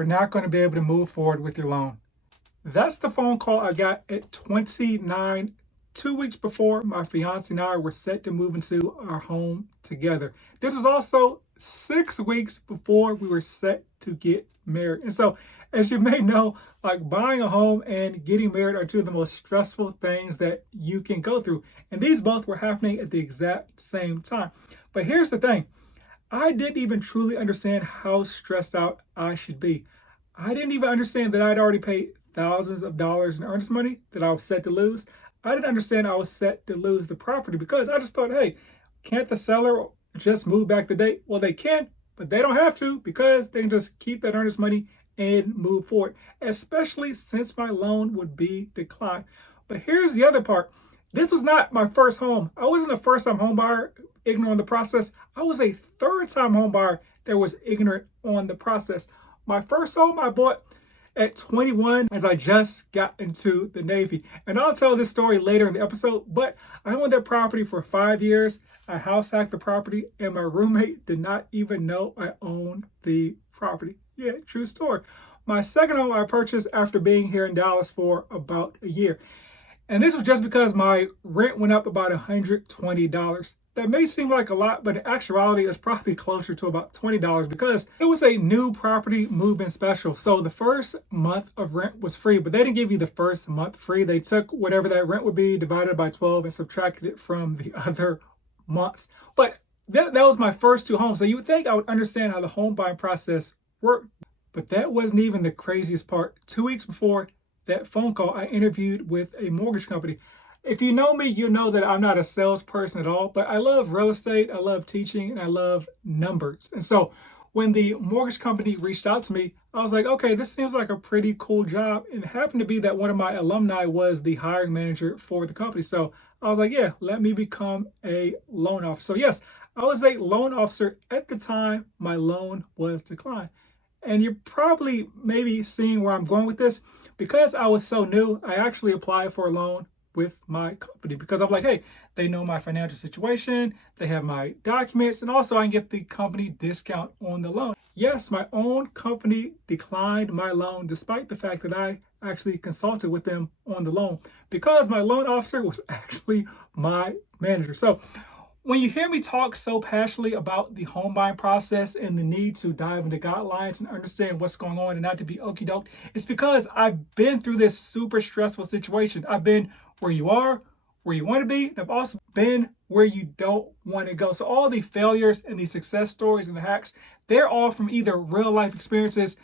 we're not going to be able to move forward with your loan. That's the phone call I got at 29, 2 weeks before my fiance and I were set to move into our home together. This was also 6 weeks before we were set to get married. And so, as you may know, like buying a home and getting married are two of the most stressful things that you can go through. And these both were happening at the exact same time. But here's the thing. I didn't even truly understand how stressed out I should be. I didn't even understand that I'd already paid thousands of dollars in earnest money that I was set to lose. I didn't understand I was set to lose the property because I just thought, hey, can't the seller just move back the date? Well, they can, but they don't have to because they can just keep that earnest money and move forward, especially since my loan would be declined. But here's the other part. This was not my first home. I wasn't a first-time home buyer ignorant on the process. I was a third-time home buyer that was ignorant on the process. My first home I bought at 21 as I just got into the Navy. And I'll tell this story later in the episode, but I owned that property for 5 years. I house hacked the property and my roommate did not even know I owned the property. Yeah, true story. My second home I purchased after being here in Dallas for about a year. And this was just because my rent went up about $120. That may seem like a lot, but in actuality, it's probably closer to about $20 because it was a new property move-in special. So the first month of rent was free, but they didn't give you the first month free. They took whatever that rent would be divided by 12 and subtracted it from the other months. But that was my first two homes. So you would think I would understand how the home buying process worked, but that wasn't even the craziest part. 2 weeks before that phone call, I interviewed with a mortgage company. If you know me, you know that I'm not a salesperson at all, but I love real estate, I love teaching, and I love numbers. And so when the mortgage company reached out to me, I was like, okay, this seems like a pretty cool job. And it happened to be that one of my alumni was the hiring manager for the company. So I was like, yeah, let me become a loan officer. So yes, I was a loan officer at the time my loan was declined. And you're probably maybe seeing where I'm going with this. Because I was so new, I actually applied for a loan with my company because I'm like, hey, they know my financial situation, they have my documents, and also I can get the company discount on the loan. Yes, my own company declined my loan despite the fact that I actually consulted with them on the loan because my loan officer was actually my manager. So when you hear me talk so passionately about the home buying process and the need to dive into guidelines and understand what's going on and not to be okie doke, it's because I've been through this super stressful situation. I've been where you are, where you want to be, and I've also been where you don't want to go. So all the failures and the success stories and the hacks, they're all from either real life experiences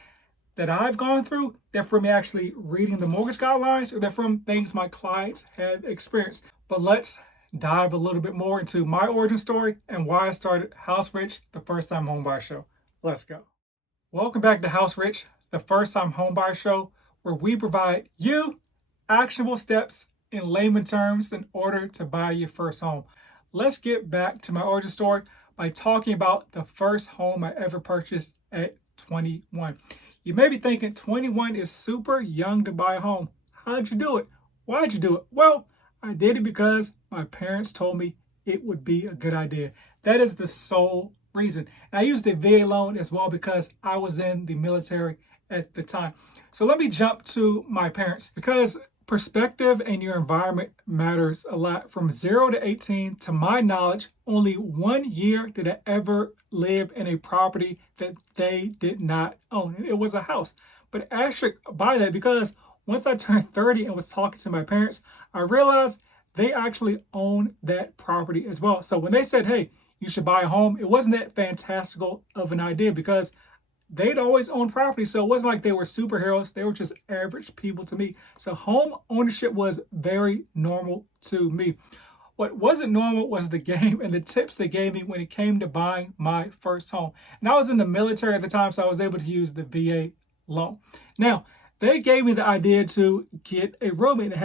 that I've gone through, they're from me actually reading the mortgage guidelines, or they're from things my clients have experienced. But let's dive a little bit more into my origin story and why I started House Rich, the First Time Homebuyer Show. Let's go. Welcome back to House Rich, the First Time Homebuyer Show, where we provide you actionable steps in layman terms in order to buy your first home. Let's get back to my origin story by talking about the first home I ever purchased at 21. You may be thinking 21 is super young to buy a home. How'd you do it? Why'd you do it? Well, I did it because my parents told me it would be a good idea. That is the sole reason. And I used a VA loan as well because I was in the military at the time. So let me jump to my parents because perspective and your environment matters a lot. From 0 to 18, to my knowledge, only 1 year did I ever live in a property that they did not own. It was a house. But actually, by that, because once I turned 30 and was talking to my parents, I realized they actually own that property as well. So when they said, hey, you should buy a home, it wasn't that fantastical of an idea because they'd always owned property. So it wasn't like they were superheroes. They were just average people to me. So home ownership was very normal to me. What wasn't normal was the game and the tips they gave me when it came to buying my first home. And I was in the military at the time, so I was able to use the VA loan. Now, they gave me the idea to get a roommate and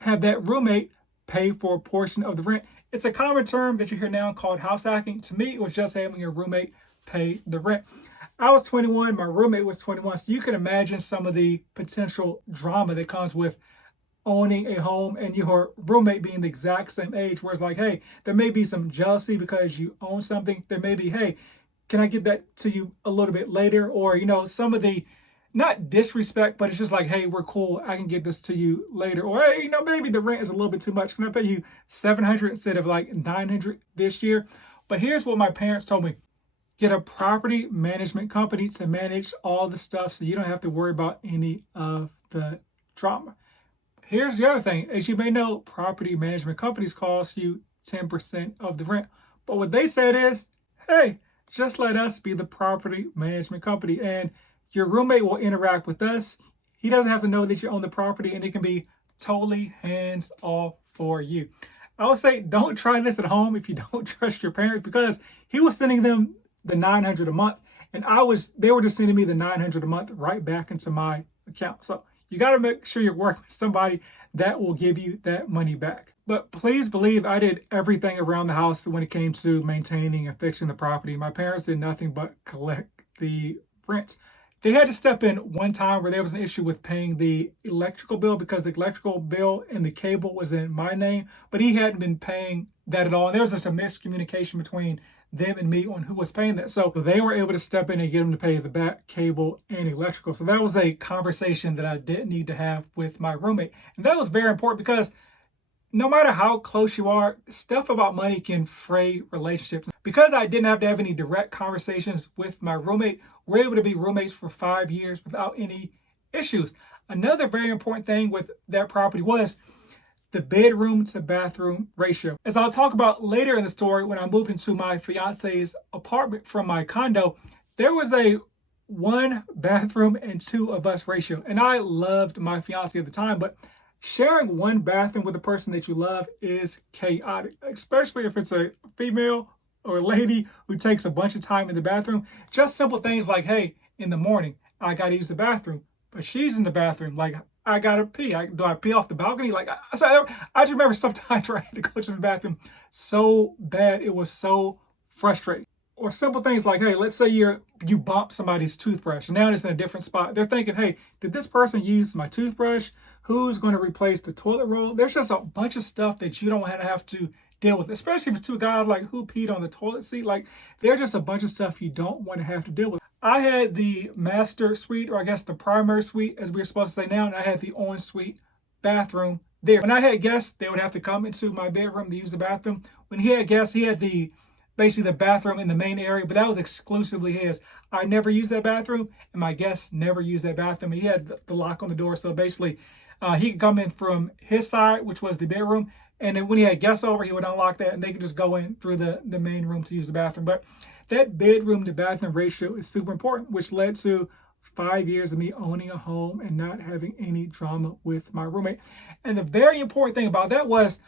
have that roommate pay for a portion of the rent. It's a common term that you hear now called house hacking. To me, it was just having your roommate pay the rent. I was 21, my roommate was 21, so you can imagine some of the potential drama that comes with owning a home and your roommate being the exact same age, where it's like, hey, there may be some jealousy because you own something. There may be, hey, can I get that to you a little bit later? Or, some of the not disrespect, but it's just like, hey, we're cool. I can get this to you later. Or, hey, maybe the rent is a little bit too much. Can I pay you 700 instead of like 900 this year? But here's what my parents told me. Get a property management company to manage all the stuff so you don't have to worry about any of the drama. Here's the other thing. As you may know, property management companies cost you 10% of the rent. But what they said is, hey, just let us be the property management company and your roommate will interact with us. He doesn't have to know that you own the property and it can be totally hands off for you. I would say don't try this at home if you don't trust your parents, because he was sending them the $900 a month and they were just sending me the $900 a month right back into my account. So you got to make sure you're working with somebody that will give you that money back. But please believe I did everything around the house when it came to maintaining and fixing the property. My parents did nothing but collect the rent. They had to step in one time where there was an issue with paying the electrical bill because the electrical bill and the cable was in my name, but he hadn't been paying that at all. And there was just a miscommunication between them and me on who was paying that. So they were able to step in and get him to pay the back, cable, and electrical. So that was a conversation that I didn't need to have with my roommate. And that was very important because no matter how close you are, stuff about money can fray relationships. Because I didn't have to have any direct conversations with my roommate, we're able to be roommates for 5 years without any issues. Another very important thing with that property was the bedroom to bathroom ratio. As I'll talk about later in the story, when I moved into my fiance's apartment from my condo, there was a 1 bathroom and 2 of us ratio. And I loved my fiance at the time, but sharing 1 bathroom with a person that you love is chaotic, especially if it's a female or a lady who takes a bunch of time in the bathroom. Just simple things like, hey, in the morning, I got to use the bathroom, but she's in the bathroom. Like, I got to pee. Do I pee off the balcony? Like, I just remember sometimes where I had to go to the bathroom so bad. It was so frustrating. Or simple things like, hey, let's say you bump somebody's toothbrush and now it's in a different spot. They're thinking, hey, did this person use my toothbrush? Who's going to replace the toilet roll? There's just a bunch of stuff that you don't want to have to deal with, especially if it's 2 guys, like who peed on the toilet seat. Like, there's just a bunch of stuff you don't want to have to deal with. I had the master suite, or I guess the primary suite, as we're supposed to say now, and I had the ensuite bathroom there. When I had guests, they would have to come into my bedroom to use the bathroom. When he had guests, he had basically the bathroom in the main area, but that was exclusively his. I never used that bathroom, and my guests never used that bathroom. He had the lock on the door, so basically he could come in from his side, which was the bedroom, and then when he had guests over, he would unlock that, and they could just go in through the main room to use the bathroom. But that bedroom to bathroom ratio is super important, which led to 5 years of me owning a home and not having any drama with my roommate. And the very important thing about that was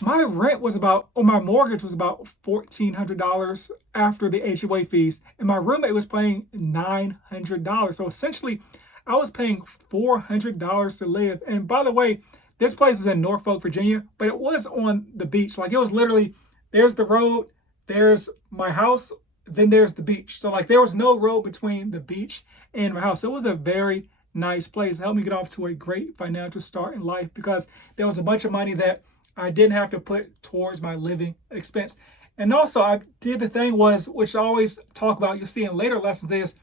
my mortgage was about $1,400 after the HOA fees, and my roommate was paying $900. So essentially, I was paying $400 to live. And by the way, this place is in Norfolk, Virginia, but it was on the beach. Like, it was literally, there's the road, there's my house, then there's the beach. So like, there was no road between the beach and my house. It was a very nice place. It helped me get off to a great financial start in life because there was a bunch of money that I didn't have to put towards my living expense. And also I did the thing which I always talk about, you'll see in later lessons, is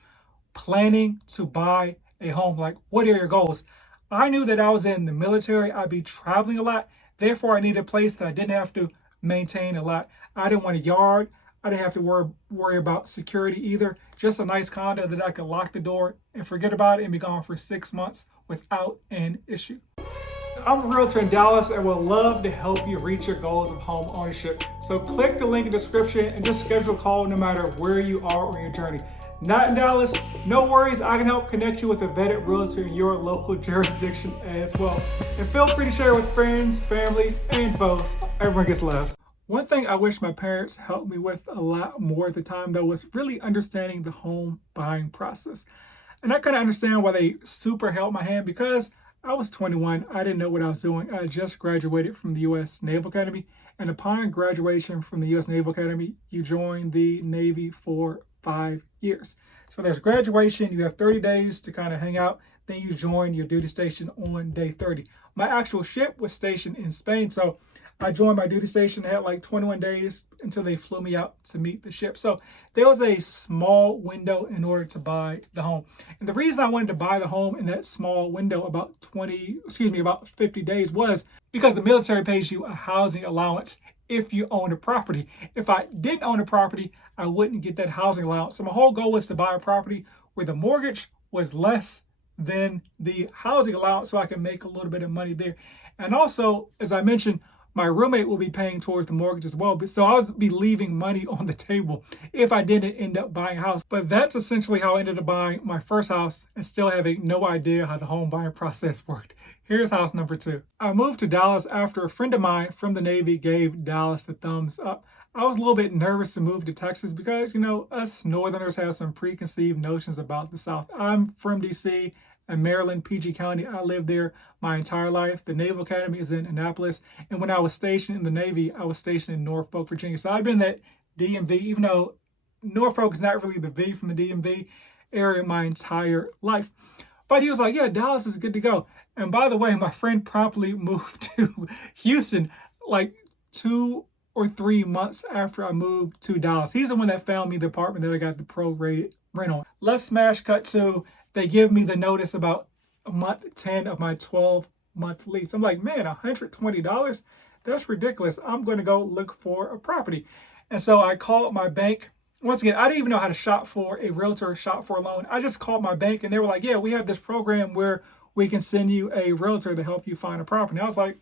planning to buy a home. Like, what are your goals? I knew that I was in the military. I'd be traveling a lot. Therefore, I needed a place that I didn't have to maintain a lot. I didn't want a yard. I didn't have to worry about security either. Just a nice condo that I could lock the door and forget about it and be gone for 6 months without an issue. I'm a realtor in Dallas and would love to help you reach your goals of home ownership. So click the link in the description and just schedule a call no matter where you are on your journey. Not in Dallas? No worries, I can help connect you with a vetted realtor in your local jurisdiction as well. And feel free to share with friends, family, and foes. Everyone gets love. One thing I wish my parents helped me with a lot more at the time, though, was really understanding the home buying process. And I couldn't understand why they super held my hand because I was 21. I didn't know what I was doing. I just graduated from the U.S. Naval Academy. And upon graduation from the U.S. Naval Academy, you join the Navy for 5 years. So there's graduation. You have 30 days to kind of hang out. Then you join your duty station on day 30. My actual ship was stationed in Spain. So I joined my duty station, had like 21 days until they flew me out to meet the ship. So there was a small window in order to buy the home. And the reason I wanted to buy the home in that small window, about 50 days, was because the military pays you a housing allowance if you own a property. If I didn't own a property, I wouldn't get that housing allowance. So my whole goal was to buy a property where the mortgage was less than the housing allowance so I can make a little bit of money there. And also, as I mentioned, my roommate will be paying towards the mortgage as well. So I was be leaving money on the table if I didn't end up buying a house. But that's essentially how I ended up buying my first house and still having no idea how the home buying process worked. Here's house number 2. I moved to Dallas after a friend of mine from the Navy gave Dallas the thumbs up. I was a little bit nervous to move to Texas because, us Northerners have some preconceived notions about the South. I'm from DC and Maryland, PG County. I lived there my entire life. The Naval Academy is in Annapolis. And when I was stationed in the Navy, I was stationed in Norfolk, Virginia. So I've been in that DMV, even though Norfolk is not really the V from the DMV area, my entire life. But he was like, yeah, Dallas is good to go. And by the way, my friend promptly moved to Houston like 2 or 3 months after I moved to Dallas. He's the one that found me the apartment that I got the pro-rated rent on. Let's smash cut to, they give me the notice about month 10 of my 12-month lease. I'm like, man, $120? That's ridiculous. I'm going to go look for a property. And so I called my bank. Once again, I didn't even know how to shop for a realtor, shop for a loan. I just called my bank and they were like, yeah, we have this program where we can send you a realtor to help you find a property. I was like,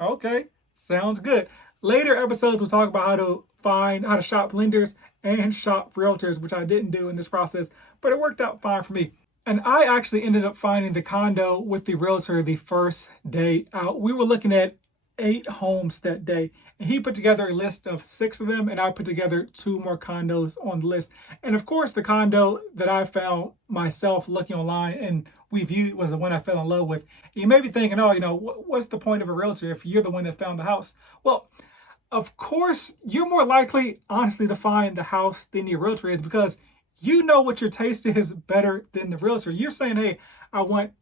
okay, sounds good. Later episodes will talk about how to shop lenders and shop realtors, which I didn't do in this process, but it worked out fine for me. And I actually ended up finding the condo with the realtor the first day out. We were looking at 8 homes that day. And he put together a list of 6 of them, and I put together 2 more condos on the list. And of course, the condo that I found myself looking online and we viewed was the one I fell in love with. You may be thinking, oh, what's the point of a realtor if you're the one that found the house? Well, of course, you're more likely, honestly, to find the house than your realtor is because you know what your taste is better than the realtor. You're saying, hey, I want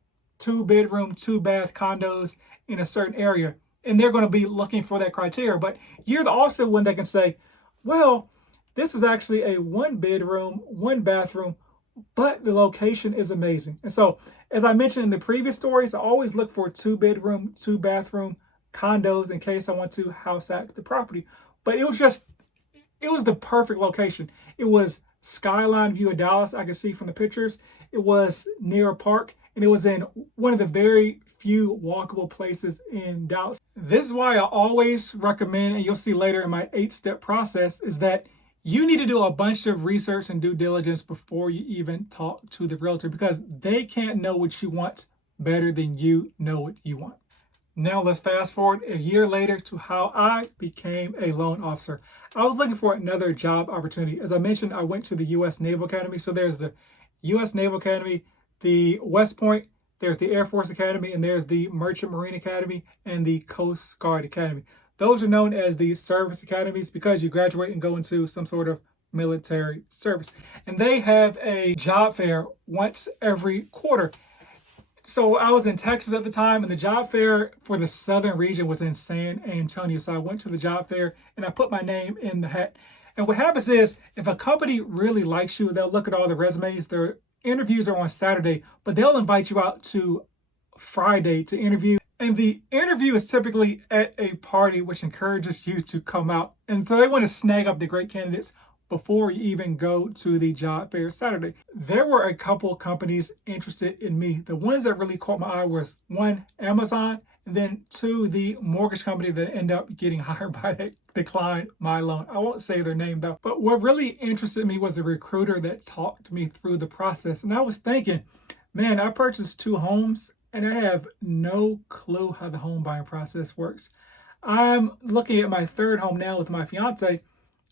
2-bedroom, 2-bath condos in a certain area. And they're going to be looking for that criteria. But you're also one that can say, well, this is actually a 1-bedroom, 1-bathroom, but the location is amazing. And so, as I mentioned in the previous stories, I always look for 2-bedroom, 2-bathroom condos in case I want to house hack the property. But it was the perfect location. It was skyline view of Dallas. I could see from the pictures. It was near a park, and it was in one of the very few walkable places in Dallas. This is why I always recommend, and you'll see later in my 8-step process, is that you need to do a bunch of research and due diligence before you even talk to the realtor because they can't know what you want better than you know what you want. Now let's fast forward a year later to how I became a loan officer. I was looking for another job opportunity. As I mentioned, I went to the U.S. Naval Academy. So there's the U.S. Naval Academy, the West Point, there's the Air Force Academy, and there's the Merchant Marine Academy and the Coast Guard Academy. Those are known as the service academies because you graduate and go into some sort of military service. And they have a job fair once every quarter. So I was in Texas at the time, and the job fair for the southern region was in San Antonio. So I went to the job fair and I put my name in the hat. And what happens is, if a company really likes you, they'll look at all the resumes. Their interviews are on Saturday, but they'll invite you out to Friday to interview. And the interview is typically at a party, which encourages you to come out. And so they want to snag up the great candidates before you even go to the job fair Saturday. There were a couple companies interested in me. The ones that really caught my eye was 1, Amazon, and then 2, the mortgage company that ended up getting hired by that declined my loan. I won't say their name though. But what really interested me was the recruiter that talked me through the process. And I was thinking, man, I purchased 2 homes and I have no clue how the home buying process works. I'm looking at my 3rd home now with my fiance.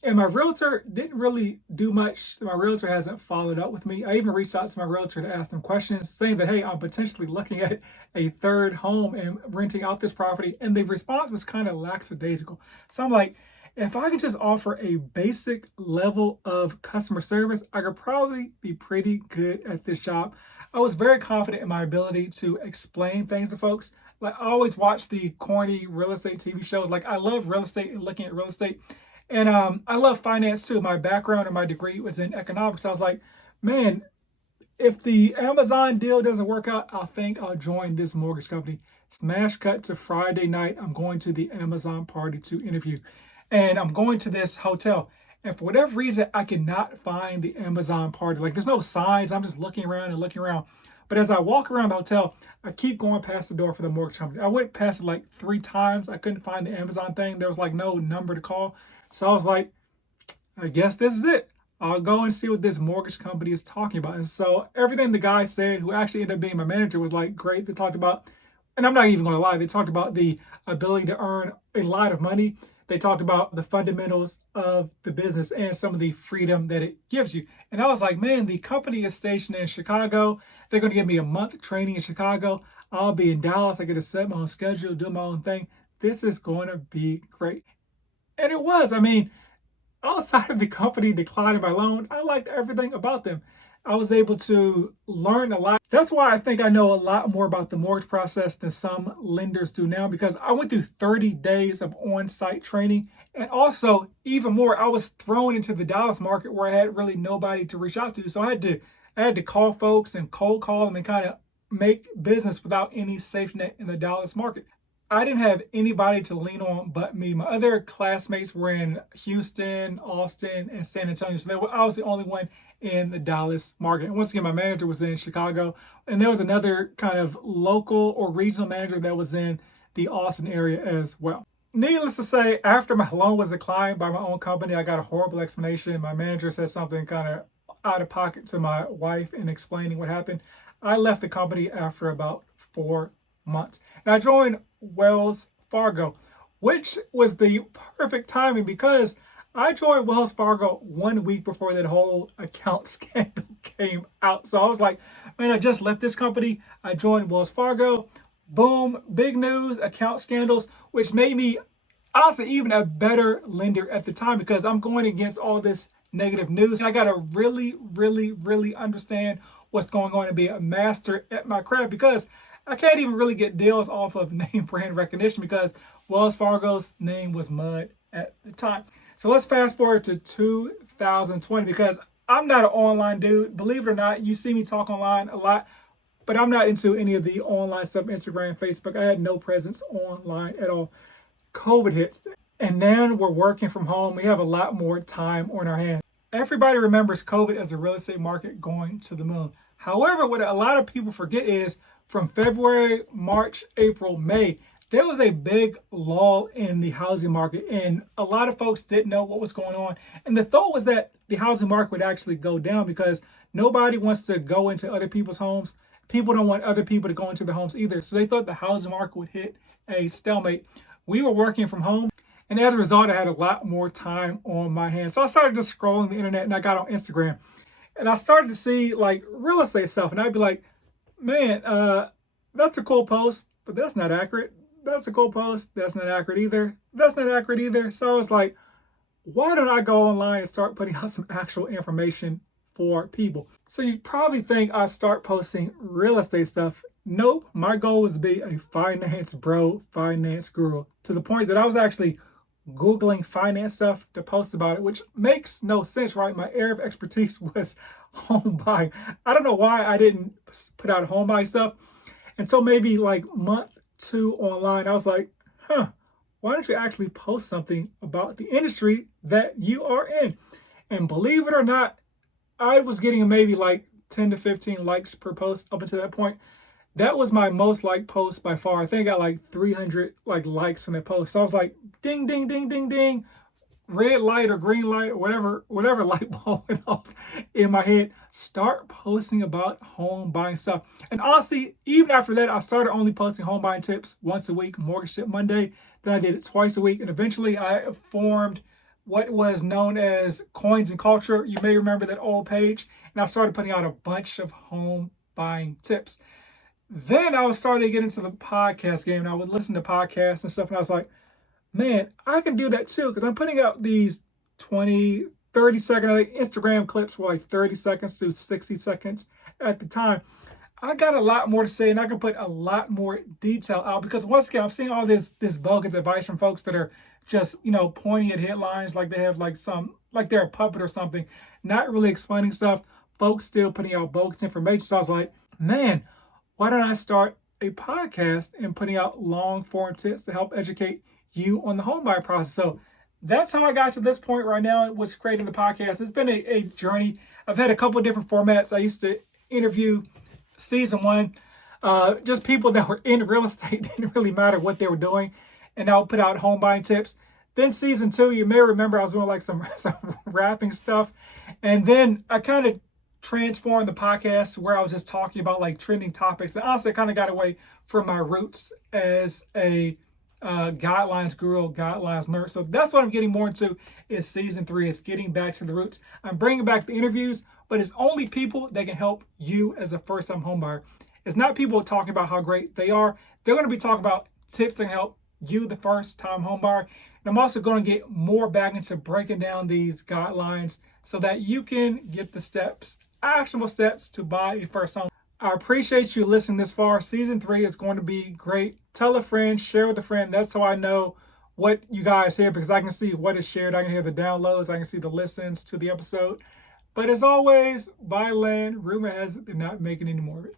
And my realtor didn't really do much. My realtor hasn't followed up with me. I even reached out to my realtor to ask them questions, saying that, hey, I'm potentially looking at a 3rd home and renting out this property. And the response was kind of lackadaisical. So I'm like, if I could just offer a basic level of customer service, I could probably be pretty good at this job. I was very confident in my ability to explain things to folks. Like I always watch the corny real estate TV shows. Like I love real estate and looking at real estate. And I love finance too. My background and my degree was in economics. I was like, man, if the Amazon deal doesn't work out, I think I'll join this mortgage company. Smash cut to Friday night. I'm going to the Amazon party to interview. And I'm going to this hotel. And for whatever reason, I cannot find the Amazon party. Like there's no signs. I'm just looking around and looking around. But as I walk around the hotel, I keep going past the door for the mortgage company. I went past it like 3 times. I couldn't find the Amazon thing. There was like no number to call. So I was like, I guess this is it. I'll go and see what this mortgage company is talking about. And so everything the guy said, who actually ended up being my manager, was like great. They talked about, and I'm not even going to lie, they talked about the ability to earn a lot of money. They talked about the fundamentals of the business and some of the freedom that it gives you. And I was like, man, the company is stationed in Chicago. They're going to give me a month training in Chicago. I'll be in Dallas. I get to set my own schedule, do my own thing. This is going to be great. And it was. I mean, outside of the company declining my loan, I liked everything about them. I was able to learn a lot. That's why I think I know a lot more about the mortgage process than some lenders do now, because I went through 30 days of on-site training. And also, even more, I was thrown into the Dallas market where I had really nobody to reach out to. So I had to call folks and cold call them and kind of make business without any safety net in the Dallas market. I didn't have anybody to lean on but me. My other classmates were in Houston, Austin, and San Antonio. So I was the only one in the Dallas market. And once again, my manager was in Chicago. And there was another kind of local or regional manager that was in the Austin area as well. Needless to say, after my loan was declined by my own company, I got a horrible explanation. My manager said something kind of out of pocket to my wife in explaining what happened. I left the company after about 4 months. And I joined Wells Fargo, which was the perfect timing because I joined Wells Fargo 1 week before that whole account scandal came out. So I was like, man, I just left this company. I joined Wells Fargo. Boom, big news, account scandals, which made me honestly even a better lender at the time because I'm going against all this negative news. And I got to really understand what's going on and be a master at my craft because I can't even really get deals off of name brand recognition because Wells Fargo's name was mud at the time. So let's fast forward to 2020 because I'm not an online dude. Believe it or not, you see me talk online a lot, but I'm not into any of the online stuff, Instagram, Facebook. I had no presence online at all. COVID hits, and now we're working from home. We have a lot more time on our hands. Everybody remembers COVID as the real estate market going to the moon. However, what a lot of people forget is from February, March, April, May, there was a big lull in the housing market, and a lot of folks didn't know what was going on. And the thought was that the housing market would actually go down because nobody wants to go into other people's homes. People don't want other people to go into their homes either. So they thought the housing market would hit a stalemate. We were working from home, and as a result, I had a lot more time on my hands. So I started just scrolling the internet, and I got on Instagram, and I started to see like real estate stuff, and I'd be like, man, that's a cool post, but that's not accurate. That's a cool post. That's not accurate either. That's not accurate either. So I was like, why don't I go online and start putting out some actual information for people? So you probably think I start posting real estate stuff. Nope. My goal was to be a finance bro, finance guru, to the point that I was actually Googling finance stuff to post about it, which makes no sense, right? My area of expertise was home buying. I don't know why I didn't put out home buying stuff until maybe like month 2 online. I was like, why don't you actually post something about the industry that you are in? And believe it or not, I was getting maybe like 10 to 15 likes per post up until that point. That was my most liked post by far. I think I got like 300 likes on that post. So I was like, ding, ding, ding, ding, ding. Red light or green light or whatever light bulb went off in my head. Start posting about home buying stuff. And honestly, even after that, I started only posting home buying tips once a week, Mortgage Tip Monday. Then I did it twice a week. And eventually I formed what was known as Coins and Culture. You may remember that old page. And I started putting out a bunch of home buying tips. Then I was starting to get into the podcast game, and I would listen to podcasts and stuff, and I was like, man, I can do that too, because I'm putting out these 20, 30-second Instagram clips for like 30 seconds to 60 seconds at the time. I got a lot more to say, and I can put a lot more detail out because once again, I'm seeing all this bogus advice from folks that are just pointing at headlines like they have like they're a puppet or something, not really explaining stuff. Folks still putting out bogus information. So I was like, man, why don't I start a podcast and putting out long form tips to help educate you on the home buyer process? So that's how I got to this point right now. It was creating the podcast. It's been a journey. I've had a couple of different formats. I used to interview season one, just people that were in real estate. Didn't really matter what they were doing, and I would put out home buying tips. Then season two, you may remember I was doing like some rapping stuff, and then I kind of transformed the podcast where I was just talking about like trending topics. And honestly, I kind of got away from my roots as a guidelines guru, guidelines nerd. So that's what I'm getting more into is season three, is getting back to the roots. I'm bringing back the interviews, but it's only people that can help you as a first-time homebuyer. It's not people talking about how great they are. They're going to be talking about tips that can help you, the first-time homebuyer. And I'm also going to get more back into breaking down these guidelines so that you can get the steps, actionable steps to buy a first home. I appreciate you listening this far. Season three is going to be great. Tell a friend, share with a friend. That's how I know what you guys hear, because I can see what is shared. I can hear the downloads. I can see the listens to the episode. But as always, buy land. Rumor has it they're not making any more of it.